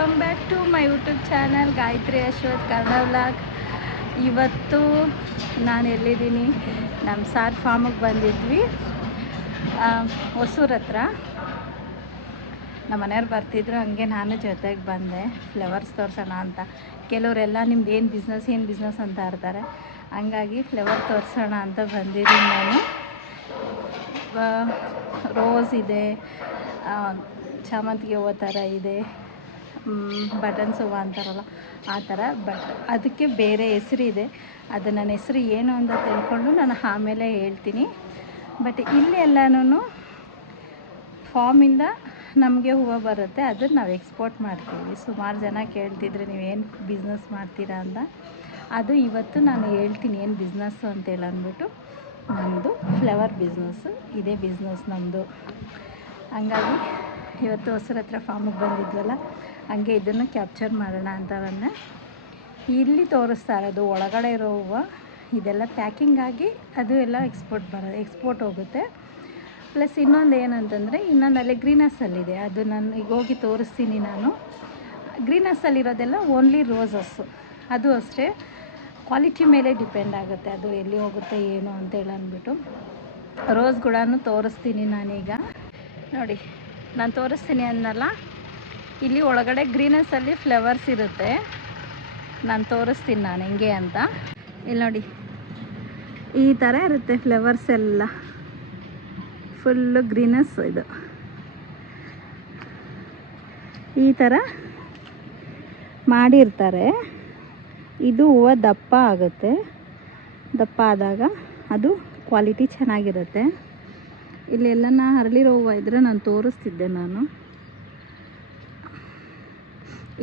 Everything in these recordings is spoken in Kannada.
Welcome back to my YouTube channel Gayatri Ashwath Kannada vlog. ಇವತ್ತು ನಾನು ಎಲ್ಲಿದ್ದೀನಿ, ನಮ್ಮ ಸಾರ್ ಫಾರ್ಮಿಗೆ ಬಂದಿದ್ವಿ. ಹೊಸೂರು ಹತ್ರ ನಮ್ಮ ಮನೆಯವ್ರು ಬರ್ತಿದ್ರು, ಹಂಗೆ ನಾನು ಜೊತೆಗೆ ಬಂದೆ ಫ್ಲವರ್ಸ್ ತೋರಿಸೋಣ ಅಂತ. ಕೆಲವರೆಲ್ಲ ನಿಮ್ದು ಏನು ಬಿಸ್ನೆಸ್ ಅಂತ ಇರ್ತಾರೆ, ಹಂಗಾಗಿ ಫ್ಲವರ್ ತೋರಿಸೋಣ ಅಂತ ಬಂದಿದ್ದೀನಿ ನಾನು. ರೋಸ್ ಇದೆ, ಚಾಮಂತಿಗೆ ಹೂವು ಥರ ಇದೆ, ಬಟನ್ಸ್ ಹೂವು ಅಂತಾರಲ್ಲ ಆ ಥರ. ಬಟ್ ಅದಕ್ಕೆ ಬೇರೆ ಹೆಸರಿದೆ, ಅದು ನನ್ನ ಹೆಸರು ಏನು ಅಂತ ತಿಳ್ಕೊಂಡು ನಾನು ಆಮೇಲೆ ಹೇಳ್ತೀನಿ. ಬಟ್ ಇಲ್ಲೆಲ್ಲನೂ ಫಾರ್ಮಿಂದ ನಮಗೆ ಹೂವು ಬರುತ್ತೆ, ಅದನ್ನು ನಾವು ಎಕ್ಸ್ಪೋರ್ಟ್ ಮಾಡ್ತೀವಿ. ಸುಮಾರು ಜನ ಕೇಳ್ತಿದ್ರೆ ನೀವೇನು ಬಿಸ್ನೆಸ್ ಮಾಡ್ತೀರಾ ಅಂತ. ಅದು ಇವತ್ತು ನಾನು ಹೇಳ್ತೀನಿ ಏನು ಬಿಸ್ನೆಸ್ಸು ಅಂತೇಳಿ ಅಂದ್ಬಿಟ್ಟು. ನಮ್ಮದು ಫ್ಲವರ್ ಬಿಸ್ನೆಸ್ಸು, ಇದೇ ಬಿಸ್ನೆಸ್ ನಮ್ಮದು. ಹಂಗಾಗಿ ಇವತ್ತು ಹೊಸೂರು ಹತ್ರ ಫಾರ್ಮಿಗೆ ಬಂದಿದ್ವಲ್ಲ, ಹಂಗೆ ಇದನ್ನು ಕ್ಯಾಪ್ಚರ್ ಮಾಡೋಣ ಅಂತ ಬಂದೆ. ಇಲ್ಲಿ ತೋರಿಸ್ತಾ ಇರೋದು ಒಳಗಡೆ ಇರೋ ಹೂವು, ಇದೆಲ್ಲ ಪ್ಯಾಕಿಂಗ್ ಆಗಿ ಅದು ಎಲ್ಲ ಎಕ್ಸ್ಪೋರ್ಟ್ ಹೋಗುತ್ತೆ. ಪ್ಲಸ್ ಇನ್ನೊಂದು ಏನಂತಂದರೆ, ಇನ್ನೊಂದಲ್ಲಿ ಗ್ರೀನಸ್ಸಲ್ಲಿದೆ, ಅದು ನಾನು ಈಗ ಹೋಗಿ ತೋರಿಸ್ತೀನಿ. ನಾನು ಗ್ರೀನಸ್ಸಲ್ಲಿರೋದೆಲ್ಲ ಓನ್ಲಿ ರೋಸಸ್ಸು. ಅದು ಅಷ್ಟೇ ಕ್ವಾಲಿಟಿ ಮೇಲೆ ಡಿಪೆಂಡ್ ಆಗುತ್ತೆ, ಅದು ಎಲ್ಲಿ ಹೋಗುತ್ತೆ ಏನು ಅಂತೇಳಿ ಅಂದ್ಬಿಟ್ಟು. ರೋಸ್ಗಳನ್ನು ತೋರಿಸ್ತೀನಿ ನಾನೀಗ. ನೋಡಿ, ನಾನು ತೋರಿಸ್ತೀನಿ ಅನ್ನಲ್ಲ, ಇಲ್ಲಿ ಒಳಗಡೆ ಗ್ರೀನಸ್ಸಲ್ಲಿ ಫ್ಲವರ್ಸ್ ಇರುತ್ತೆ. ನಾನು ತೋರಿಸ್ತೀನಿ ನಾನು ಹೆಂಗೆ ಅಂತ. ಇಲ್ಲಿ ನೋಡಿ, ಈ ಥರ ಇರುತ್ತೆ ಫ್ಲವರ್ಸ್ ಎಲ್ಲ, ಫುಲ್ಲು ಗ್ರೀನಸ್. ಇದು ಈ ಥರ ಮಾಡಿರ್ತಾರೆ. ಇದು ಹೂವು ದಪ್ಪ ಆಗುತ್ತೆ, ದಪ್ಪ ಆದಾಗ ಅದು ಕ್ವಾಲಿಟಿ ಚೆನ್ನಾಗಿರುತ್ತೆ. ಇಲ್ಲೆಲ್ಲ ಹರಳಿರೋ ಹೂವು ಇದ್ದರೆ ನಾನು ತೋರಿಸ್ತಿದ್ದೆ ನಾನು.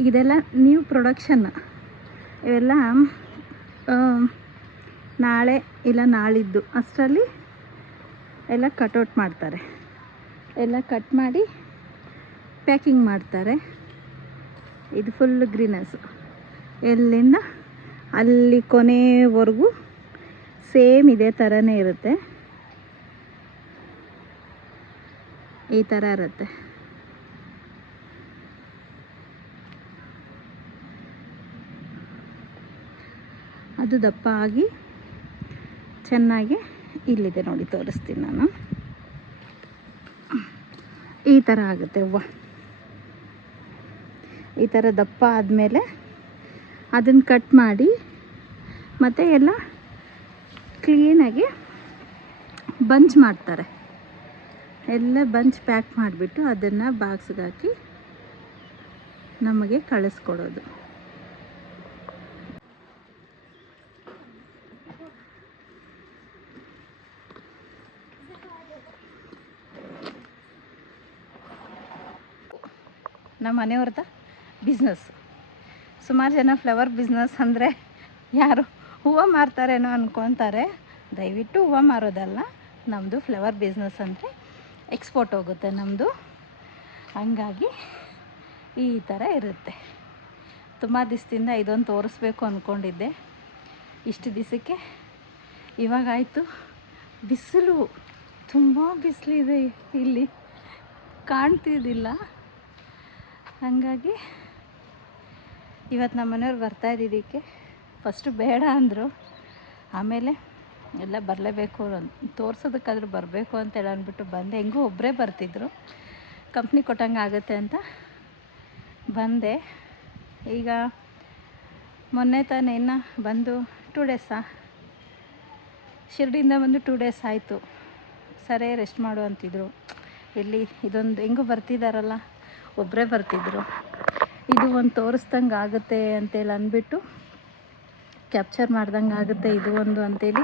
ಇದೆಲ್ಲ ನ್ಯೂ ಪ್ರೊಡಕ್ಷನ್, ಇವೆಲ್ಲ ನಾಳೆ ಇಲ್ಲ ನಾಳಿದ್ದು ಅಷ್ಟರಲ್ಲಿ ಎಲ್ಲ ಕಟ್ಔಟ್ ಮಾಡ್ತಾರೆ, ಎಲ್ಲ ಕಟ್ ಮಾಡಿ ಪ್ಯಾಕಿಂಗ್ ಮಾಡ್ತಾರೆ. ಇದು ಫುಲ್ ಗ್ರೀನಸ್, ಎಲ್ಲಿಂದ ಅಲ್ಲಿ ಕೊನೆವರೆಗೂ ಸೇಮ್ ಇದೇ ಥರನೇ ಇರುತ್ತೆ. ಈ ಥರ ಇರುತ್ತೆ. ಅದು ದಪ್ಪ ಆಗಿ ಚೆನ್ನಾಗಿ ಇಲ್ಲಿದೆ ನೋಡಿ, ತೋರಿಸ್ತೀನಿ ನಾನು. ಈ ಥರ ಆಗುತ್ತೆ ಹೂವು. ಈ ಥರ ದಪ್ಪ ಆದಮೇಲೆ ಅದನ್ನು ಕಟ್ ಮಾಡಿ ಮತ್ತು ಎಲ್ಲ ಕ್ಲೀನಾಗಿ ಬಂಚ್ ಮಾಡ್ತಾರೆ. ಎಲ್ಲ ಬಂಚ್ ಪ್ಯಾಕ್ ಮಾಡಿಬಿಟ್ಟು ಅದನ್ನು ಬಾಕ್ಸ್ಗೆ ಹಾಕಿ ನಮಗೆ ಕಳಿಸ್ಕೊಡೋದು. ನಮ್ಮ ಮನೆಯವ್ರದ್ದು ಬಿಸ್ನೆಸ್. ಸುಮಾರು ಜನ ಫ್ಲವರ್ ಬಿಸ್ನೆಸ್ ಅಂದರೆ ಯಾರು ಹೂವು ಮಾರ್ತಾರೇನೋ ಅಂದ್ಕೊತಾರೆ. ದಯವಿಟ್ಟು ಹೂವು ಮಾರೋದಲ್ಲ, ನಮ್ಮದು ಫ್ಲವರ್ ಬಿಸ್ನೆಸ್ ಅಂದರೆ ಎಕ್ಸ್ಪೋರ್ಟ್ ಹೋಗುತ್ತೆ ನಮ್ಮದು. ಹಂಗಾಗಿ ಈ ಥರ ಇರುತ್ತೆ. ತುಂಬ ದಿವಸದಿಂದ ಇದೊಂದು ತೋರಿಸ್ಬೇಕು ಅಂದ್ಕೊಂಡಿದ್ದೆ. ಇಷ್ಟು ದಿವಸಕ್ಕೆ ಇವಾಗಾಯಿತು. ಬಿಸಿಲು, ತುಂಬ ಬಿಸಿಲಿದೆ ಇಲ್ಲಿ, ಕಾಣ್ತಿದ್ದಿಲ್ಲ. ಹಾಗಾಗಿ ಇವತ್ತು ನಮ್ಮ ಮನೆಯವ್ರು ಬರ್ತಾ ಇದ್ದಿದ್ದಕ್ಕೆ ಫಸ್ಟು ಬೇಡ ಅಂದರು, ಆಮೇಲೆ ಎಲ್ಲ ಬರಲೇಬೇಕು, ತೋರ್ಸೋದಕ್ಕಾದ್ರೂ ಬರಬೇಕು ಅಂತೇಳಿ ಅಂದ್ಬಿಟ್ಟು ಬಂದೆ. ಹೆಂಗೂ ಒಬ್ಬರೇ ಬರ್ತಿದ್ರು, ಕಂಪ್ನಿ ಕೊಟ್ಟಂಗೆ ಆಗುತ್ತೆ ಅಂತ ಬಂದೆ. ಈಗ ಮೊನ್ನೆ ತಾನೇ ಇನ್ನು ಬಂದು 2 ಡೇಸಾ, ಶಿರ್ಡಿಯಿಂದ ಬಂದು 2 ಡೇಸ್ ಆಯಿತು. ಸರಿ ರೆಸ್ಟ್ ಮಾಡು ಅಂತಿದ್ರು. ಇಲ್ಲಿ ಇದೊಂದು ಹೆಂಗೂ ಬರ್ತಿದ್ದಾರಲ್ಲ, ಒಬ್ಬರೇ ಬರ್ತಿದ್ರು, ಇದು ಒಂದು ತೋರಿಸ್ದಂಗೆ ಆಗುತ್ತೆ ಅಂತೇಳಿ ಅಂದ್ಬಿಟ್ಟು, ಕ್ಯಾಪ್ಚರ್ ಮಾಡ್ದಂಗೆ ಆಗುತ್ತೆ ಇದು ಒಂದು ಅಂತೇಳಿ,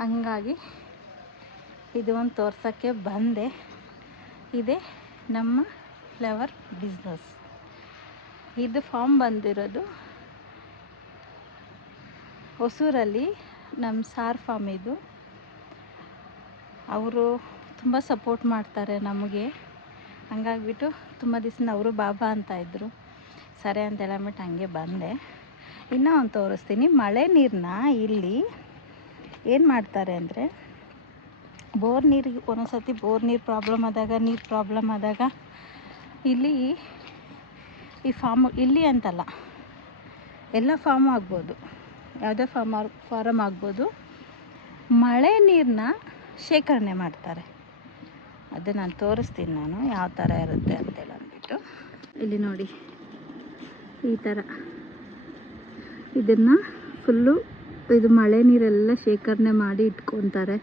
ಹಂಗಾಗಿ ಇದು ಒಂದು ತೋರ್ಸೋಕ್ಕೆ ಬಂದೆ. ಇದೇ ನಮ್ಮ ಫ್ಲವರ್ ಬಿಸ್ನೆಸ್. ಇದು ಫಾರ್ಮ್ ಬಂದಿರೋದು ಹೊಸೂರಲ್ಲಿ, ನಮ್ಮ ಸಾರ್ ಫಾರ್ಮ್ ಇದು. ಅವರು ತುಂಬ ಸಪೋರ್ಟ್ ಮಾಡ್ತಾರೆ ನಮಗೆ. ಹಂಗಾಗ್ಬಿಟ್ಟು ತುಂಬ ದಿವಸ ಅವರು ಬಾಬಾ ಅಂತ ಇದ್ದರು. ಸರಿ ಅಂತ ಹೇಳ್ಬಿಟ್ಟು ಹಂಗೆ ಬಂದೆ. ಇನ್ನೂ ಒಂದು ತೋರಿಸ್ತೀನಿ. ಮಳೆ ನೀರನ್ನ ಇಲ್ಲಿ ಏನು ಮಾಡ್ತಾರೆ ಅಂದರೆ, ಬೋರ್ ನೀರಿಗೆ ಒಂದೊಂದ್ಸತಿ ಬೋರ್ ನೀರು ಪ್ರಾಬ್ಲಮ್ ಆದಾಗ ಇಲ್ಲಿ ಈ ಫಾರ್ಮ್ ಇಲ್ಲಿ ಅಂತಲ್ಲ, ಎಲ್ಲ ಫಾರ್ಮ್ ಆಗ್ಬೋದು, ಯಾವುದೇ ಫಾರಮ್ ಆಗ್ಬೋದು. ಮಳೆ ನೀರನ್ನ ಶೇಖರಣೆ ಮಾಡ್ತಾರೆ. ಅದು ನಾನು ತೋರಿಸ್ತೀನಿ ನಾನು ಯಾವ ಥರ ಇರುತ್ತೆ ಅಂತೇಳಿ ಅಂದ್ಬಿಟ್ಟು. ಇಲ್ಲಿ ನೋಡಿ, ಈ ಥರ ಇದನ್ನು ಫುಲ್ಲು ಇದು ಮಳೆ ನೀರೆಲ್ಲ ಶೇಖರಣೆ ಮಾಡಿ ಇಟ್ಕೊತಾರೆ.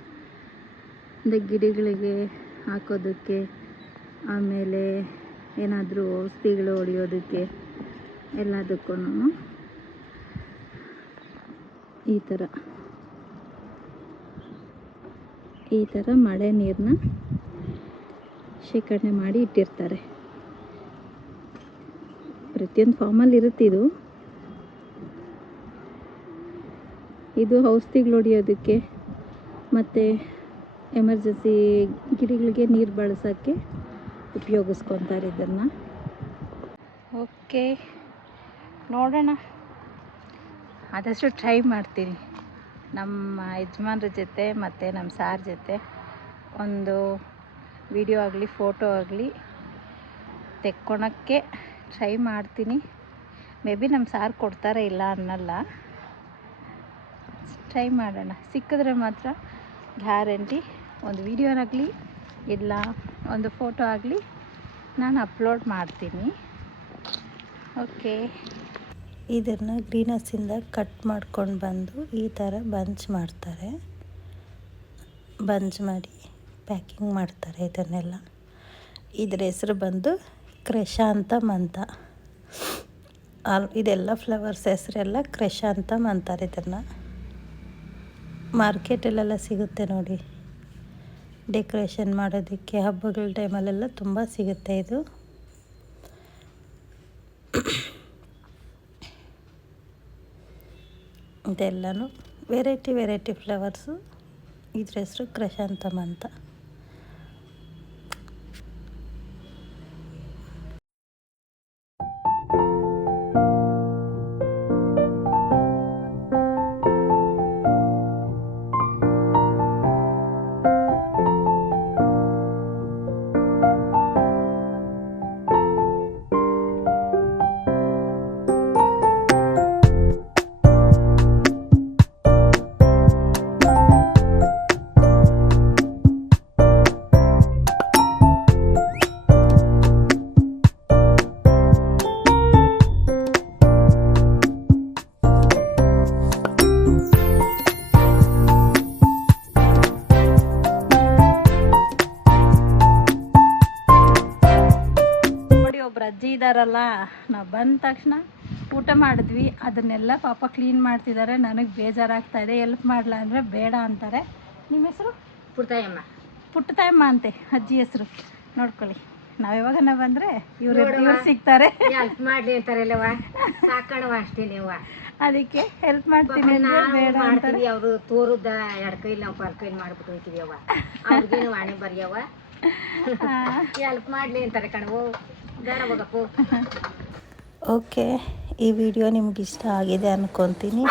ಅಂದರೆ ಗಿಡಗಳಿಗೆ ಹಾಕೋದಕ್ಕೆ, ಆಮೇಲೆ ಏನಾದರೂ ಔಷಧಿಗಳು ಹೊಡೆಯೋದಕ್ಕೆ ಎಲ್ಲದಕ್ಕೂ ಈ ಥರ ಮಳೆ ನೀರನ್ನ ಶೇಖರಣೆ ಮಾಡಿ ಇಟ್ಟಿರ್ತಾರೆ. ಪ್ರತಿಯೊಂದು ಫಾರ್ಮಲ್ಲಿ ಇರುತ್ತೆ ಇದು ಔಷಧಿಗಳು ಹೊಡಿಯೋದಕ್ಕೆ ಮತ್ತು ಎಮರ್ಜೆನ್ಸಿ ಗಿಡಗಳಿಗೆ ನೀರು ಬಳಸೋಕ್ಕೆ ಉಪಯೋಗಿಸ್ಕೊತಾರೆ ಇದನ್ನು. ಓಕೆ, ನೋಡೋಣ, ಆದಷ್ಟು ಟ್ರೈ ಮಾಡ್ತೀನಿ. ನಮ್ಮ ಯಜಮಾನ್ರ ಜೊತೆ ಮತ್ತು ನಮ್ಮ ಸಾರ್ ಜೊತೆ ಒಂದು ವಿಡಿಯೋ ಆಗಲಿ ಫೋಟೋ ಆಗಲಿ ತೆಕ್ಕೊಳಕ್ಕೆ ಟ್ರೈ ಮಾಡ್ತೀನಿ. ಮೇ ಬಿ ನಮ್ಮ ಸಾರ್ ಕೊಡ್ತಾರೆ, ಇಲ್ಲ ಅನ್ನಲ್ಲ. ಟ್ರೈ ಮಾಡೋಣ. ಸಿಕ್ಕಿದ್ರೆ ಮಾತ್ರ ಗ್ಯಾರಂಟಿ ಒಂದು ವಿಡಿಯೋನಾಗಲಿ ಇಲ್ಲ ಒಂದು ಫೋಟೋ ಆಗಲಿ ನಾನು ಅಪ್ಲೋಡ್ ಮಾಡ್ತೀನಿ. ಓಕೆ, ಇದನ್ನು ಗ್ರೀನಸಿಂದ ಕಟ್ ಮಾಡ್ಕೊಂಡು ಬಂದು ಈ ಥರ ಬಂಚ್ ಮಾಡ್ತಾರೆ. ಬಂಚ್ ಮಾಡಿ ಪ್ಯಾಕಿಂಗ್ ಮಾಡ್ತಾರೆ ಇದನ್ನೆಲ್ಲ. ಇದರ ಹೆಸರು ಬಂದು ಕ್ರೆಷಾಂತಮ್ ಅಂತ. ಇದೆಲ್ಲ ಫ್ಲವರ್ಸ್ ಹೆಸರೆಲ್ಲ ಕ್ರೆಷಾಂತಮ್ ಅಂತಾರೆ. ಇದನ್ನು ಮಾರ್ಕೆಟಲ್ಲೆಲ್ಲ ಸಿಗುತ್ತೆ ನೋಡಿ, ಡೆಕೋರೇಷನ್ ಮಾಡೋದಕ್ಕೆ ಹಬ್ಬಗಳ ಟೈಮಲ್ಲೆಲ್ಲ ತುಂಬ ಸಿಗುತ್ತೆ ಇದು. ಇದೆಲ್ಲನೂ ವೆರೈಟಿ ಫ್ಲವರ್ಸು. ಇದ್ರ ಹೆಸರು ಕ್ರೆಷಾಂತಮ್ ಅಂತ. ಅಜ್ಜಿ ಇದ್ದಾರಲ್ಲ, ನಾವು ಬಂದ ತಕ್ಷಣ ಊಟ ಮಾಡಿದ್ವಿ, ಅದನ್ನೆಲ್ಲ ಪಾಪ ಕ್ಲೀನ್ ಮಾಡ್ತಿದ್ದಾರೆ. ನನಗೆ ಬೇಜಾರಾಗ್ತಾ ಇದೆ. ಎಲ್ಪ್ ಮಾಡಲ ಅಂದರೆ ಬೇಡ ಅಂತಾರೆ. ನಿಮ್ಮ ಹೆಸರು? ಪುಟ್ಟತಾಯಮ್ಮ ಅಂತೆ ಅಜ್ಜಿ ಹೆಸರು. ನೋಡ್ಕೊಳ್ಳಿ, ನಾವು ಯಾವಾಗ ಬಂದರೆ ಇವ್ರು ಸಿಗ್ತಾರೆ. ಹೆಲ್ಪ್ ಮಾಡಲಿ ಅಂತಾರಲ್ಲವ, ಸಾಕಣವ ಅಷ್ಟೇ ನೀವು. ಅದಕ್ಕೆ ಹೆಲ್ಪ್ ಮಾಡ್ತೀನಿ ಅಂದರೆ ಬೇಡ ಅಂತಾರೆ. ಅವರು ತೋರುದ ಎಡಕೈಲಿ ನಾವು ಪಲ್ಕೈಲಿ ಮಾಡ್ಬಿಟ್ಟು ಹೋಗ್ತೀವಿ. ಅವ್ರಿಗೇನು ವಾಣಿ ಬರ್ಯವ, ಹೆಲ್ಪ್ ಮಾಡಲಿ ಅಂತಾರೆ ಕಣವು. ಓಕೆ, ಈ ವಿಡಿಯೋ ನಿಮ್ಗೆ ಇಷ್ಟ ಆಗಿದೆ ಅಂದ್ಕೊತೀನಿ.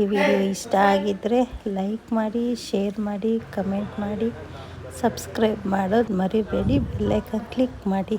ಈ ವಿಡಿಯೋ ಇಷ್ಟ ಆಗಿದ್ದರೆ ಲೈಕ್ ಮಾಡಿ, ಶೇರ್ ಮಾಡಿ, ಕಮೆಂಟ್ ಮಾಡಿ, ಸಬ್ಸ್ಕ್ರೈಬ್ ಮಾಡೋದು ಮರಿಬೇಡಿ. ಬೆಲ್ ಐಕಾನ್ ಕ್ಲಿಕ್ ಮಾಡಿ.